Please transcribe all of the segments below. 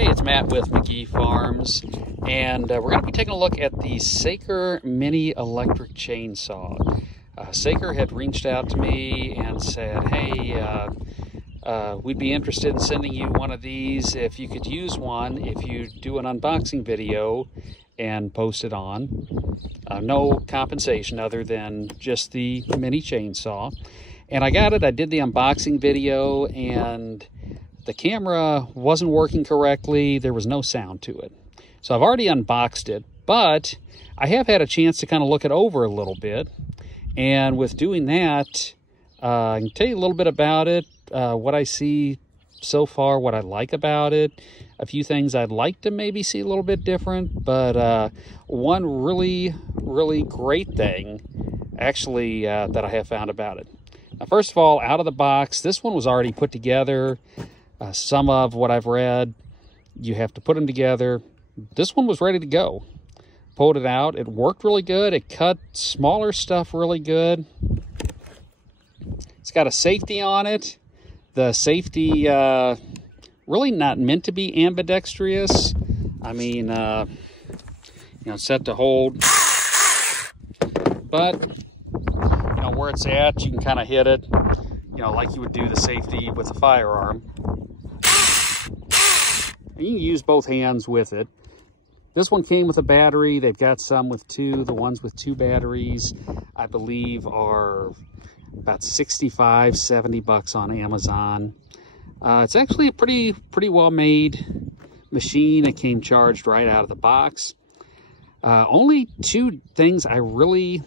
Hey, it's Matt with McGee Farms, and we're going to be taking a look at the Saker Mini Electric Chainsaw. Saker had reached out to me and said, hey, we'd be interested in sending you one of these if you could use one if you do an unboxing video and post it on. No compensation other than just the mini chainsaw. And I got it, I did the unboxing video, and the camera wasn't working correctly. There was no sound to it. So I've already unboxed it, but I have had a chance to kind of look it over a little bit. And with doing that, I can tell you a little bit about it, what I see so far, what I like about it, a few things I'd like to maybe see a little bit different, but one really great thing actually that I have found about it. Now, first of all, out of the box, this one was already put together. Some of what I've read, you have to put them together. This one was ready to go. Pulled it out. It worked really good. It cut smaller stuff really good. It's got a safety on it. The safety, really not meant to be ambidextrous. I mean, set to hold. But, where it's at, you can kind of hit it, like you would do the safety with a firearm. And you can use both hands with it. This one came with a battery. They've got some with two. The ones with two batteries, I believe, are about 65, 70 bucks on Amazon. It's actually a pretty well-made machine. It came charged right out of the box. Only two things I really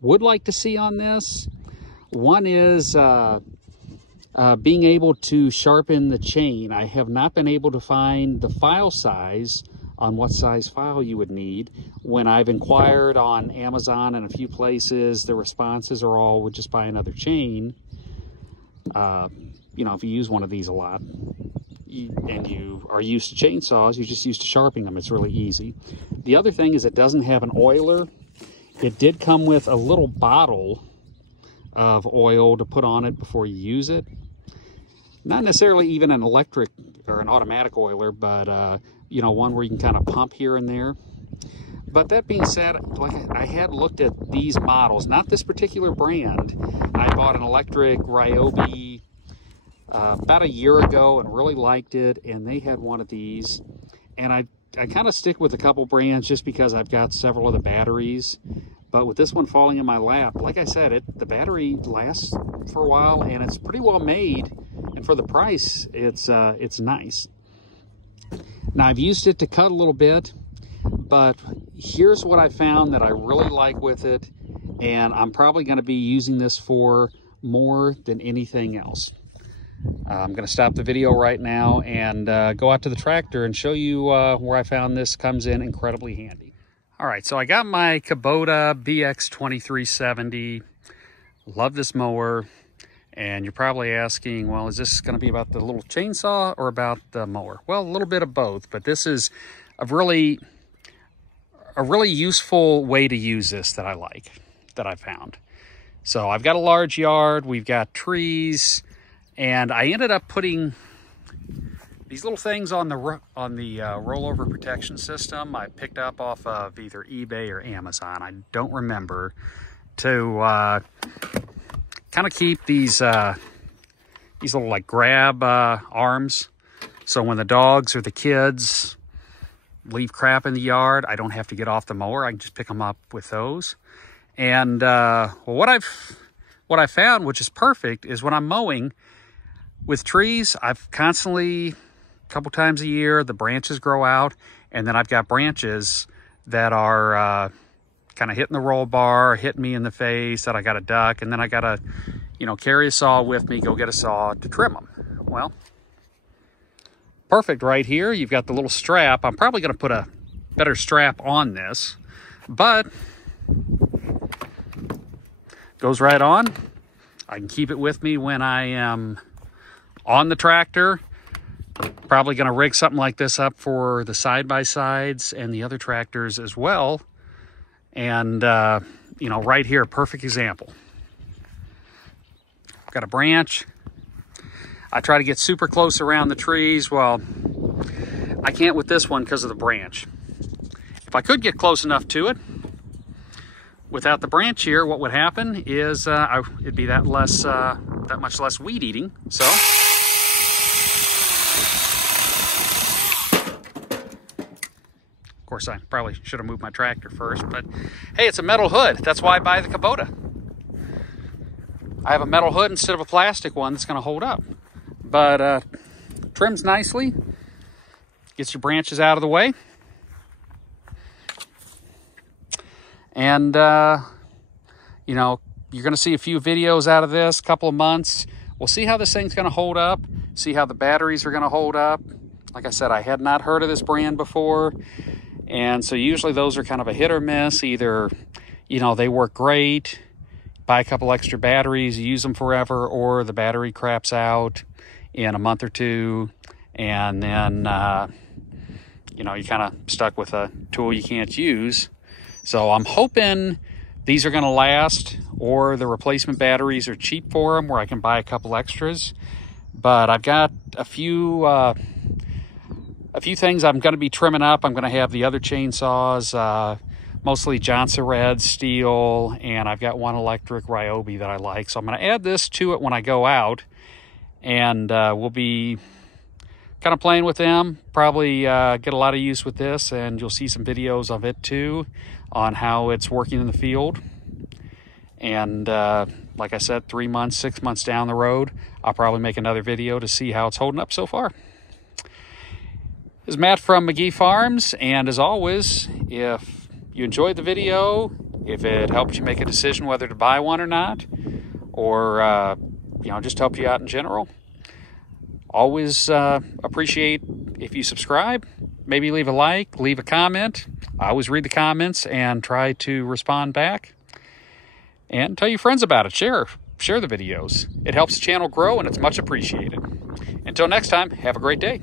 would like to see on this. One is being able to sharpen the chain. I have not been able to find the file size on what size file you would need. When I've inquired on Amazon and a few places, the responses are all, would just buy another chain. If you use one of these a lot and you are used to chainsaws, you're just used to sharpening them. It's really easy. The other thing is it doesn't have an oiler. It did come with a little bottle of oil to put on it before you use it. Not necessarily even an electric or an automatic oiler, but one where you can kind of pump here and there. But that being said, like I had looked at these models, not this particular brand. I bought an electric Ryobi about a year ago and really liked it, and they had one of these. And I kind of stick with a couple brands just because I've got several of the batteries. But with this one falling in my lap, like I said, the battery lasts for a while, and it's pretty well made. And for the price, it's nice. Now, I've used it to cut a little bit, but here's what I found that I really like with it, and I'm probably going to be using this for more than anything else. I'm going to stop the video right now and go out to the tractor and show you where I found this comes in incredibly handy. All right, so I got my Kubota BX2370. Love this mower. And you're probably asking, well, is this going to be about the little chainsaw or about the mower? Well, a little bit of both, but this is a really useful way to use this that I like, that I found. So I've got a large yard, we've got trees, and I ended up putting these little things on the rollover protection system. I picked up off of either eBay or Amazon, I don't remember, to kind of keep these little like grab arms, so when the dogs or the kids leave crap in the yard, I don't have to get off the mower. I can just pick them up with those. And what I found, which is perfect, is when I'm mowing with trees, I've constantly, a couple times a year, the branches grow out, and then I've got branches that are kind of hitting the roll bar, hitting me in the face, that I got to duck, and then I got to, carry a saw with me, go get a saw to trim them. Well, perfect right here. You've got the little strap. I'm probably going to put a better strap on this, but goes right on. I can keep it with me when I am on the tractor. Probably going to rig something like this up for the side-by-sides and the other tractors as well. And, right here, perfect example. Got a branch. I try to get super close around the trees. Well, I can't with this one because of the branch. If I could get close enough to it, without the branch here, what would happen is it'd be that much less weed eating. So, of course, I probably should have moved my tractor first, but hey, it's a metal hood. That's why I buy the Kubota. I have a metal hood instead of a plastic one that's going to hold up. But trims nicely, gets your branches out of the way. And, you know, you're going to see a few videos out of this, couple of months. We'll see how this thing's going to hold up, see how the batteries are going to hold up. Like I said, I had not heard of this brand before. And so usually those are kind of a hit or miss. Either, you know, they work great, buy a couple extra batteries, use them forever, or the battery craps out in a month or two. And then, you know, you're kind of stuck with a tool you can't use. So I'm hoping these are going to last, or the replacement batteries are cheap for them where I can buy a couple extras. But I've got a few things I'm going to be trimming up. I'm going to have the other chainsaws, mostly Johnson Red steel, and I've got one electric Ryobi that I like. So I'm going to add this to it when I go out, and we'll be kind of playing with them. Probably get a lot of use with this, and you'll see some videos of it too on how it's working in the field. And like I said, 3 months, 6 months down the road, I'll probably make another video to see how it's holding up so far. This is Matt from McGee Farms, and as always, if you enjoyed the video, if it helped you make a decision whether to buy one or not, or you know, just helped you out in general, always appreciate if you subscribe, maybe leave a like, leave a comment. I always read the comments and try to respond back. And tell your friends about it. Share the videos. It helps the channel grow, and it's much appreciated. Until next time, have a great day.